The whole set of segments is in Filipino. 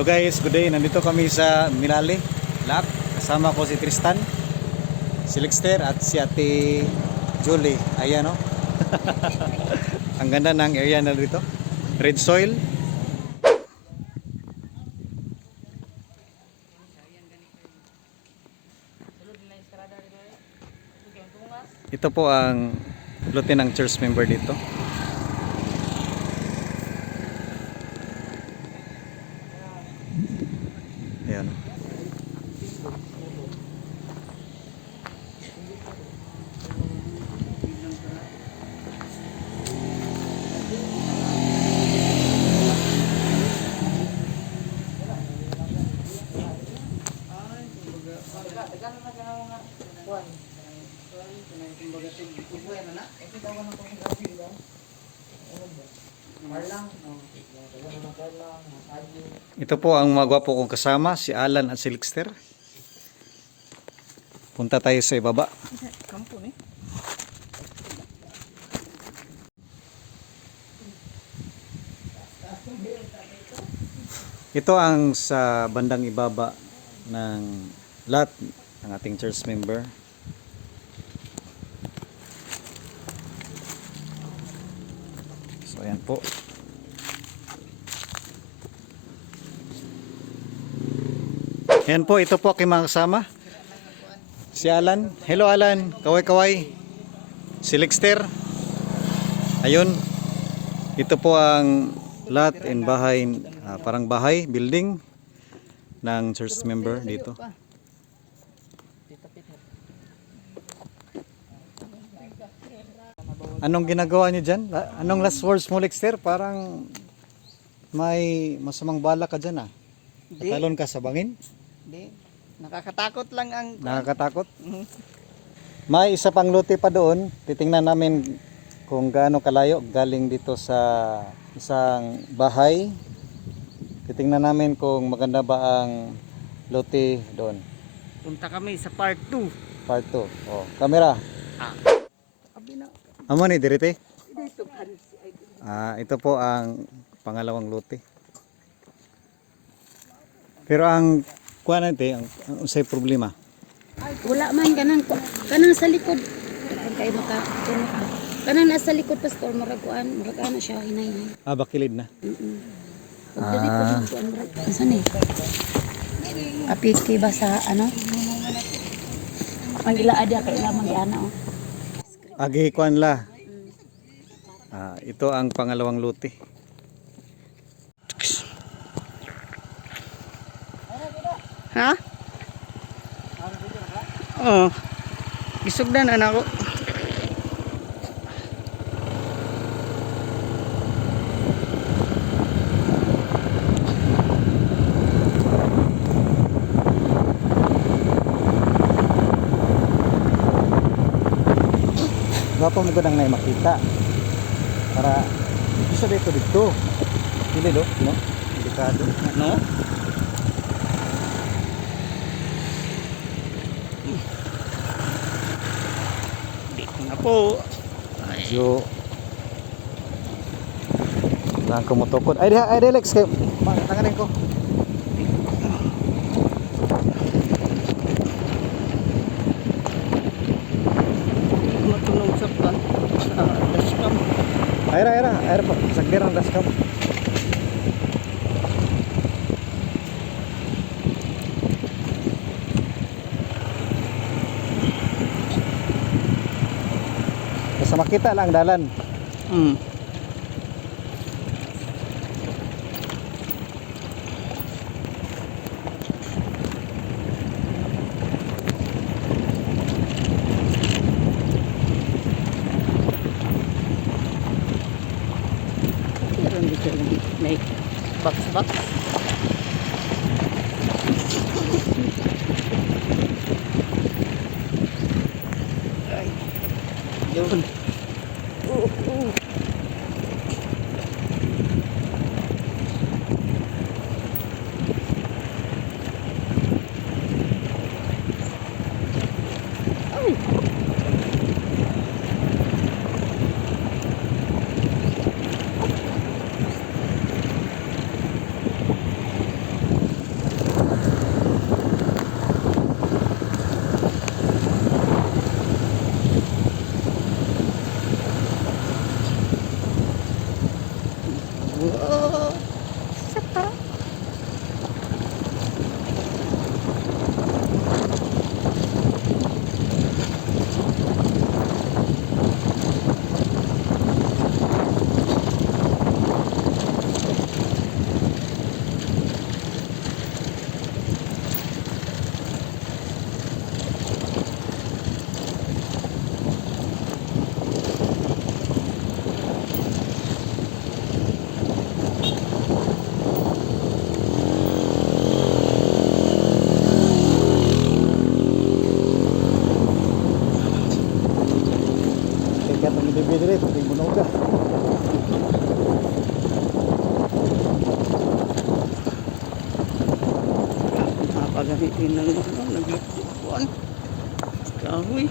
Hello guys, good day. Nandito kami sa Milali, Lap. Kasama ko si Tristan, si Lexter at si Ate Julie. Ayan o. Ang ganda ng area na dito. Red soil. Ito po ang lote ng church member dito. Ayan. Ito po ang mga gwapo kong kasama, si Alan at si Lexter. Punta tayo sa ibaba. Ito ang sa bandang ibaba ng lot ng ating church member. So ayan po. Ayan po, ito po aking mga kasama. Si Alan. Hello Alan, kaway-kaway. Si Lexter. Ayun. Ito po ang lot and bahay, parang bahay, building ng church member dito. Anong ginagawa niyo dyan? Anong last words mo, Lexter? Parang may masamang bala ka dyan ah. Talon ka sa bangin? Hindi. Nakakatakot lang ang... Nakakatakot? May isa pang lote pa doon. Titingnan namin kung gaano kalayo galing dito sa isang bahay. Titingnan namin kung maganda ba ang lote doon. Punta kami sa part 2. Part 2. Oh, camera. Amo ni dirite? Ito po ang pangalawang lote. Pero ang kuha natin, ang usay problema. Wala man kanang sa likod. Kay kanang nasa likod pastor muraguan na siya hinay. Bakilid na. Pag dili ko kuan murag saan eh. Apiki ba sa ano? Ang ila adya kay ila magiana oh. Agi kuan la. Ito ang pangalawang lote. Ha? Oo. Gisugdan anak ko. Gwapo mo ko nang may makita. Para isa dito. Dili do, no? Delikado. No? Dito na po. Medyo lang kumutukod. Ay Lex, kay tanganin ko. Matunog sa pa. Dashcam. Ayra po. Sagdirang dashcam. Basta makita lang dalan. May box. Ay. Yun. Oh, isa pa. Kaya itong hindi rin, pati bunog ka. Napagamitin ng naglakuan. Kahoy.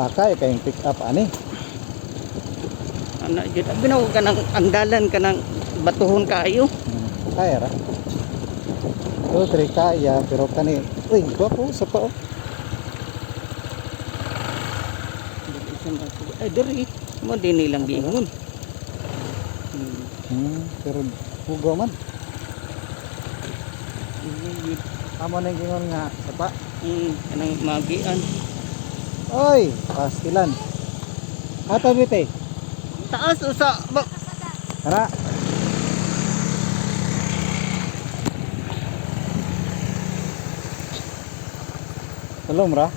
Akay kayong pick up ani. Anak dyan. Binaw ka ng ang dalan ka ng batuhon kayo. Kaya ra. So, tre kaya pero kani, uy, gwapo sa pao. Ay, diri. Mo din nilang giingon. Pero hugaw man. Amo nang gingon nga sa pa. Kanang magian. Oy, pastilan. Ato bite. Taas usa. Kana. Tulong ra.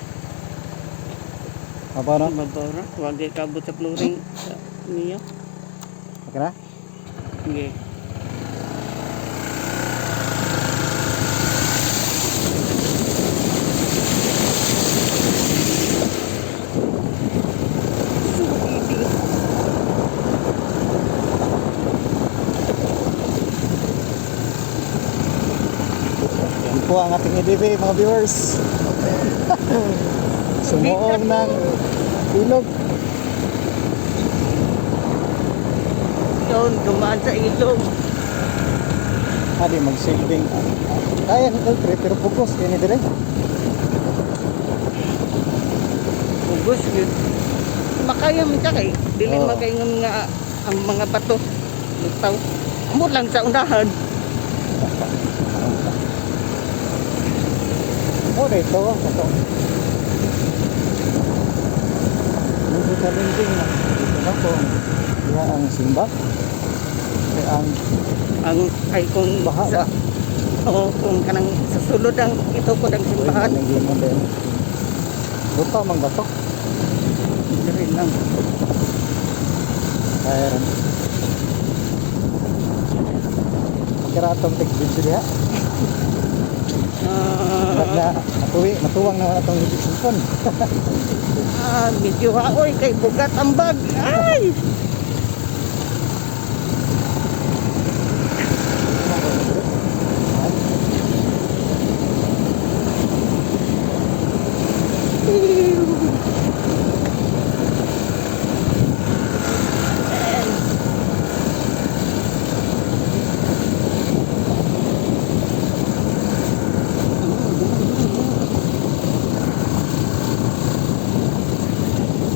Apa no? Mabawra. Huwag kabot sa flooring sa niya. Okay na? Sige. Yan po ang ating EDV mga viewers. Sumuong ng ilog. Yun, dumaan sa ilog. Adi mag-silbing. Kaya ni Eltre pero pugos kini dire. Ugos yun. Makaya man ka kay. Dili Oo. magaingon nga ang mga bato. Itaw. Amo lang sa unahan. Oh, dito ito. Dito sa linding na. Dito na po. Diha ang simba. Kaya ang Ang ay kung baha ba? Oo, kung kanang sa sulod ang ito ko ang simbahan. Uy, hindi mo din. Lupa mang batok. Dili lang. Kaya rin. Kira atong tig-video diha. Na matuwang na atong cellphone. Medyo haoy kay bugat ang bag. Ay!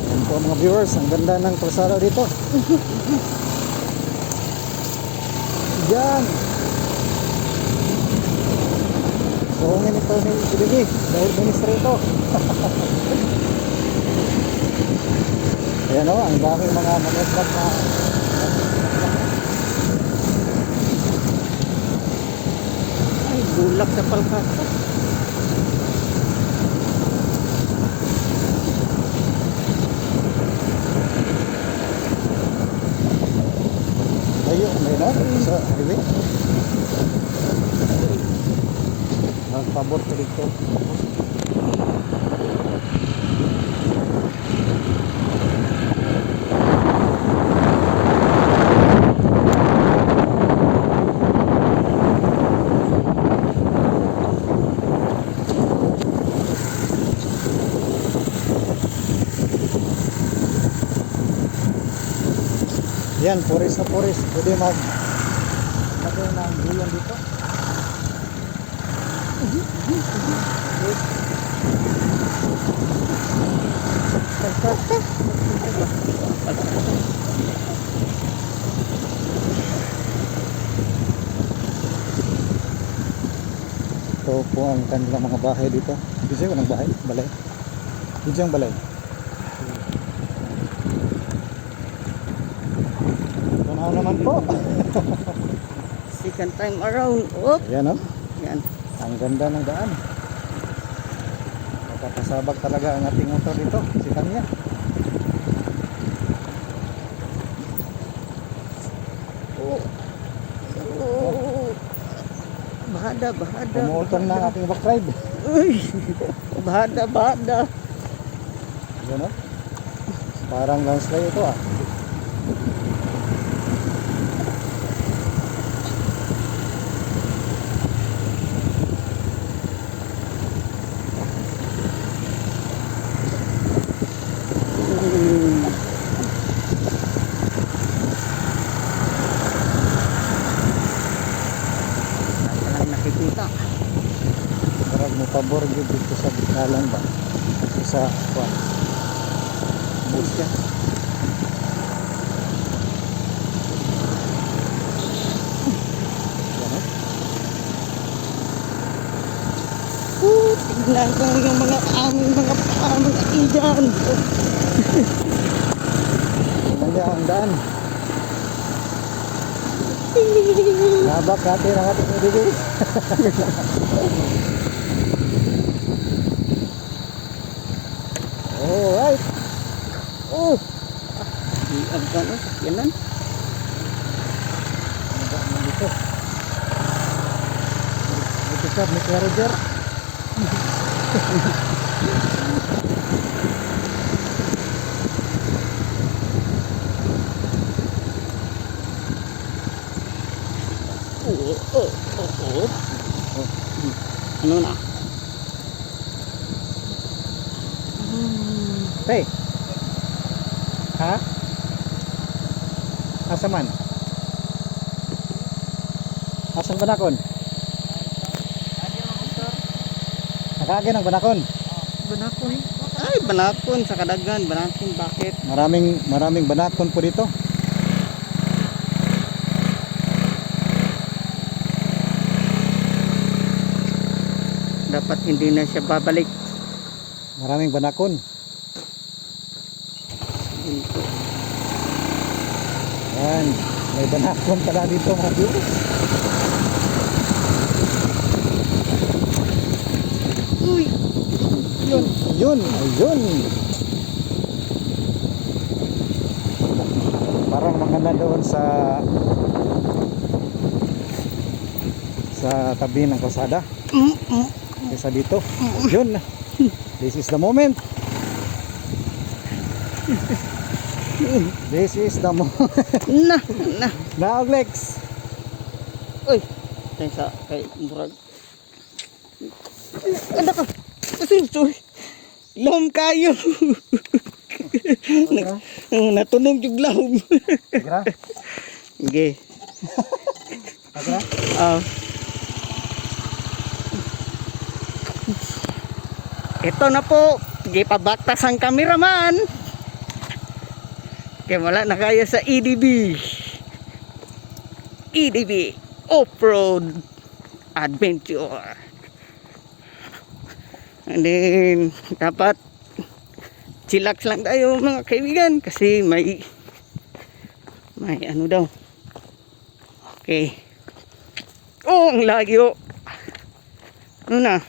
Yan po mga viewers, ang ganda ng kalsada dito. Yan. Buhongin ito ni Biligi, dahil ministro ito. Ayan o, ang daming mga manetrap na Ay, bulak sa palkasa. layo, may na sa highway. Magpabot ko dito. Yan, forest na forest. Pwede lagay ng buyan dito. Ito po ang kanilang mga bahay dito. Dito siya ng bahay, balay. Dito siyang balay. Ito na naman po. Second time around. Oh, Ayan o. yan. Ang ganda ng daan. Nakakasabak talaga ang ating motor dito. Si Tanya. Oh. Oh. Bahada, bahada. Umuutong na ang ating backride. Uy. Bahada, bahada. Ayan o. Parang landslide ito ah. Walang nakikita. Parang mo pabor dito sa bikalan ba? Sa kuwan. Bus yan. Ayan o. Tignan ko yung mga aming mga iyan. Tanya ang daan. Nabak natin ang ating ibigay. Alright. Oh. Di agad na sakyanan. Ang daan na dito. Ito siya, Miss Roger. Oh, oh, oh, oh. Ano na? Hey. Ha? Asa man? Asang banakon? Nakagin ang banakon. Banakon. Ay, banakon sa kadagan. Banakon, bakit? Maraming banakon po dito. Dapat hindi na siya babalik. Maraming banakon. Dito. Yan. May banakon pala dito mga viewers. Uy! Yun. Ayun. Ayun. Parang maganda doon sa tabi ng kalsada. Kaysa dito. Yun. This is the moment. This is the moment. Na! Na! Now, Lex. Uy! Tayo sa kay Murag. Ano ka? Asinsoy! Lom kayo! Natunog yung lahom. Agra? Okay. Agra? Ito na po. Gipabaktas ang kameraman. Kaya wala na kaya sa EDB. EDB Off-Road Adventure. And then, dapat chillax lang tayo mga kaibigan. Kasi may ano daw. Okay. Oh, ang layo. Ano na?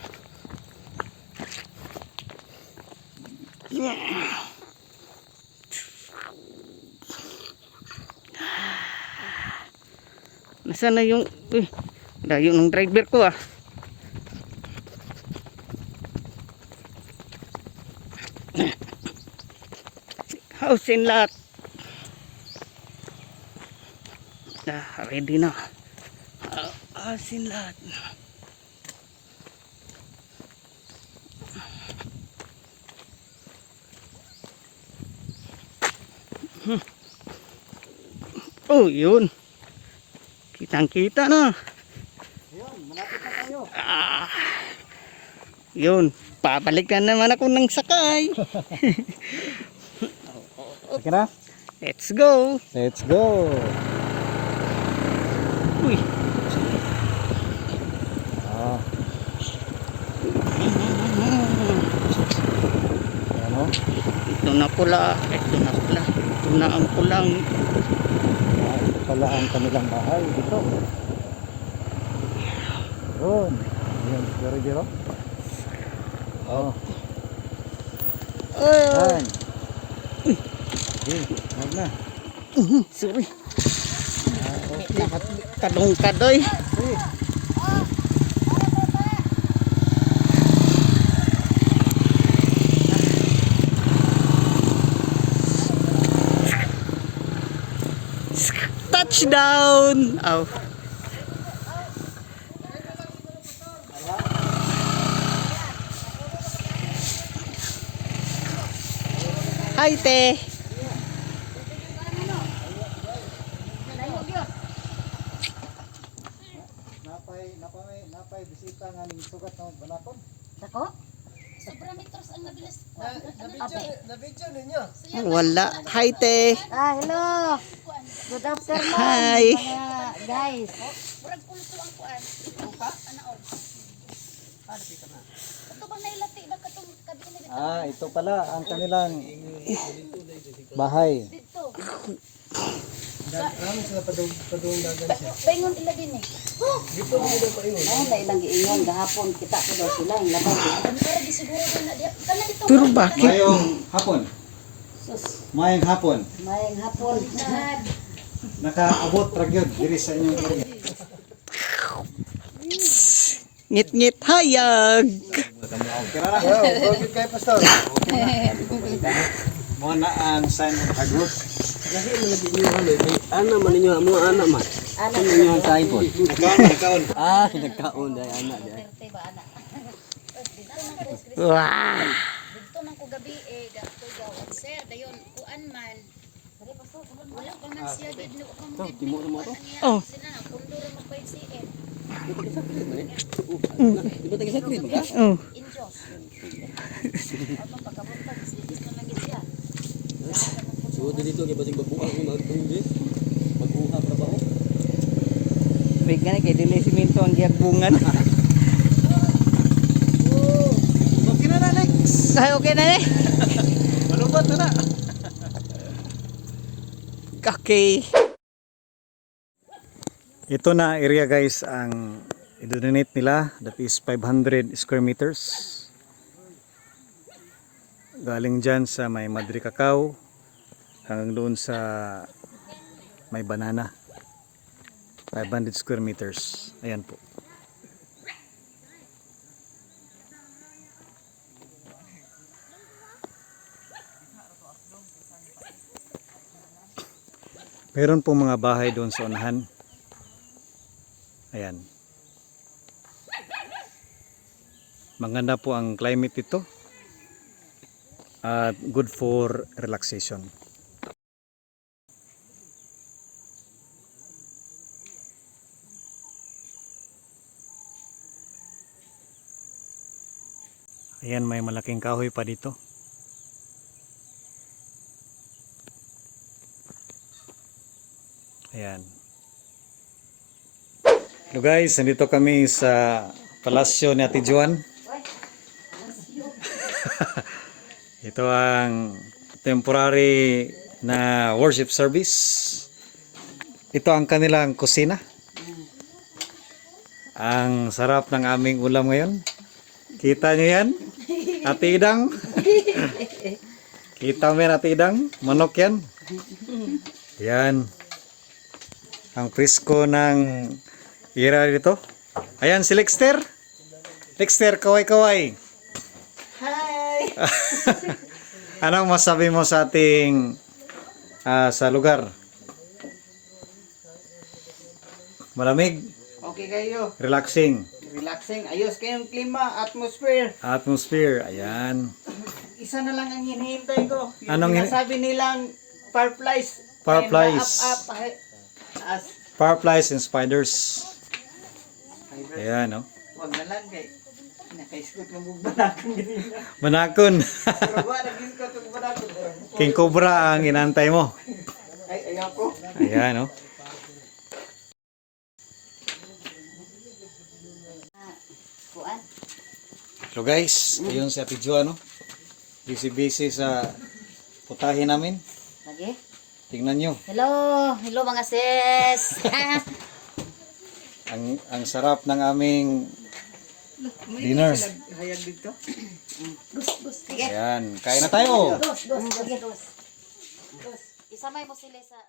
Nasaan na yung layo ng driver ko ah. House and lot. Ready na. House and lot. Oh, yun. Kitang-kita na. Yun, malapit na tayo. Yun. Papalik na naman ako ng sakay. Okay na? Let's go. Let's go! Uy. Ah. Ano? Ito na pula. Ito na pula. Ito na ang pulang. Ah, ito pala ang kanilang bahay dito. Yun. Ayan, very zero. Oh. Yan. Okay, huwag na. Sorry. Kadong-kadoy. Okay. Touchdown! Oh. Hi, te. Napay bisita nga ning sugat ng banakon. Dako? Sobra meters ang nabilis ko. Wala. Hi, te. Hello. Good afternoon. Hi. Mga guys. Murag pulso ang kuan. Ano og? Ito bang nailati ba katong kabila dito? Ah, ito pala ang kanilang bahay. Dito. Paingon ila din eh. Ay, na ilang giingon gahapon kita ko daw sila ang labay. Para di siguro na diya. Kana dito. Pero bakit? Mayong hapon. Sus, Mayong hapon. mayang hapon. Nakaabot ragyod diri sa inyong area. Ngit-ngit hayag. Okay na na. Good kay pastor. Mo na ang sign of hagod. Ana man ninyo mo ana man. Ano ninyo ang saipon? Kaon. Ah, nagkaon dai ana dai. Wow. Dito man ko gabi eh gato gawat sir dayon kuan man. Wala pa man siya gid no kamo Timo mo to. Oh. sina na kundo ra mo 5 cm. Di ba tagi sakrit ba? Oh. Injos. Ano pagkabuntag sigis na lang gid siya. So dito kay basig magbuang ko mag-English. Magbuha para ba ko? Wait nga kay dili siminto ang giagbungan. Okay na na next. Ay, okay na eh. Malubot na na. Okay. Ito na area guys ang i-donate nila, that is 500 square meters. Galing dyan sa may Madre Cacao hanggang doon sa may banana. 500 square meters. Ayan po. Meron po mga bahay doon sa unahan. Ayan. Maganda po ang climate dito. At good for relaxation. Ayan, may malaking kahoy pa dito. Ayan. So guys, nandito kami sa palasyo ni Ate Juan. Ito ang temporary na worship service. Ito ang kanilang kusina. Ang sarap ng aming ulam ngayon. Kita nyo yan? Ate Idang. Kita mo yan, Ate Idang? Manok yan. Yan. Ang presko ng ira dito. Ayan si Lexter. Lexter, kaway-kaway. Hi. Anong masabi mo sa ating sa lugar? Malamig, Okay kayo. relaxing, Relaxing. Ayos kayong klima, atmosphere. atmosphere. Ayan. Isa na lang ang hinihintay ko. Yung Anong sinasabi nilang fireflies. Fireflies. As Fireflies and spiders. Ayan, no? wag na lang kay. Nakaiskot magbubanakan ganina. Manakon. Pero ba, nag-iskot magbubanakan. King Cobra ang inantay mo. Ay, ayaw ko. Ayan, oh. Kuan. So guys, ayun si Ate Jo, ano? Busy-busy sa putahe namin. Lagi. Tingnan nyo. Hello, hello mga sis. Ang sarap ng aming dinner. Hayag dito. Sige. Ayan, kain na tayo. Dos. Isamay mo sila sa